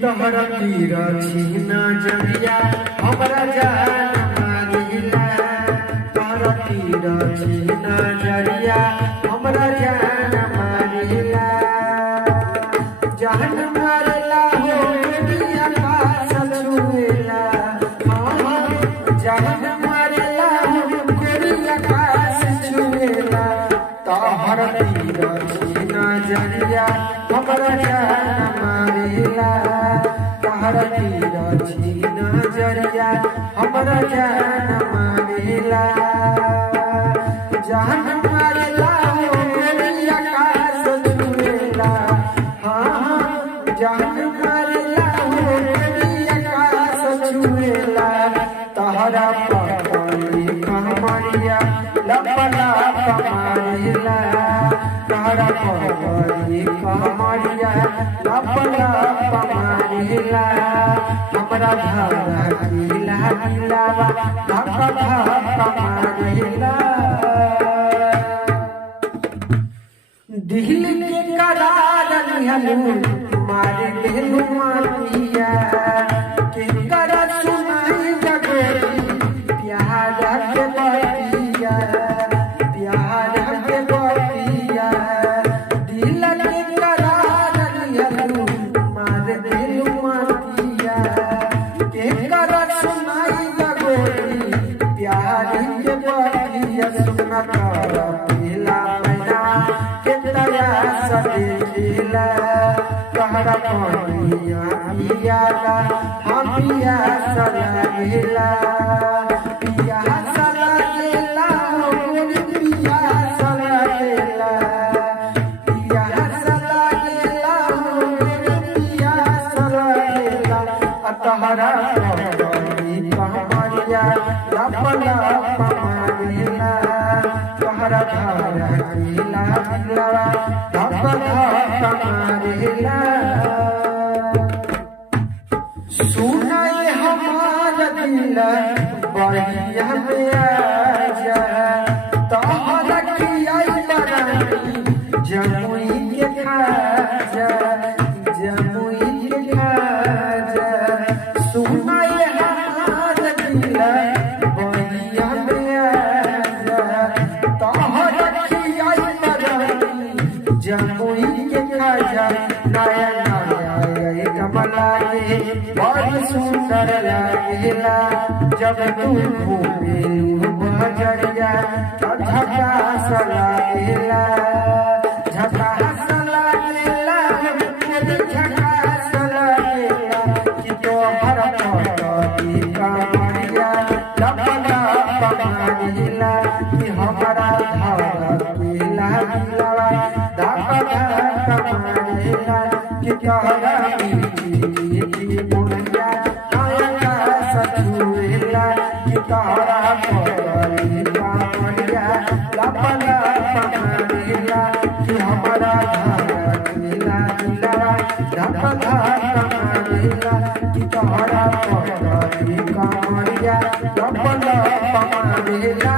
तोहरा तीर छीना जरिया हमरा जान मारिला। तोहरा तीर छीना जरिया हमरा जान मारिला। जान मारला हो दुनिया पास छुएला। जान मारला हो दुनिया पास छुएला। तोहरा तीर छीना जरिया हमरा जान मारिला। तोहरा तीर छीना जरिया हमरा जान मारिला। जान मारला हो गोरिया कास छुएला। जान मारला हो गोरिया कास छुएला। तोहरा पकड़ी कमरिया लपला मारिला। तोहरा पकड़ी कमरिया लपला मारिला। हमरा धारा गिला गिलावा लपला मारिला। दिल के करार निहलू मार देलू मारिया। के कर सुनाई जगोरी प्यार के बतिया। प्यार के बतिया दिल के करार निहलू मार देलू मारिया। के कर सुनाई जगोरी प्यार के बतिया। सुना कर पीला मैना के दया सदेला। तोहरा पानिया पियाला हम पिया सलागेला। पिया सलागेला हो गोरी पिया सलागेला। पिया सलागेला हो गोरी पिया सलागेला। तोहरा पानी कमरिया लपला मारिला। तोहरा धारा गिला गिलावा लपला मारिला। सुनाए हमारा दिल बढ़िया में आजा। तोहरा किया बरानी जमुई के खाजा। जमुई के खाजा सुनाए हमारा दिल बढ़िया में आजा। तोहरा किया बरानी जमुई के खाजा। नया नया कमला के बड़ी सुंदर लागेला। जब तू घूमेलू बजरिया झकास लागेला। झकास लागेला झकास लागेला। कि तोहरा पकड़ी कमरिया लपला मारिला। कि हमरा धारा गिला गिलावा लपला मारिला। कि तोहरा छुएला। कि तोहरा पकड़ी कमरिया लपला मारिला। कि हमरा धारा गिला गिलावा लपला मारिला। कि तोहरा पकड़ी कमरिया लपला मारिला।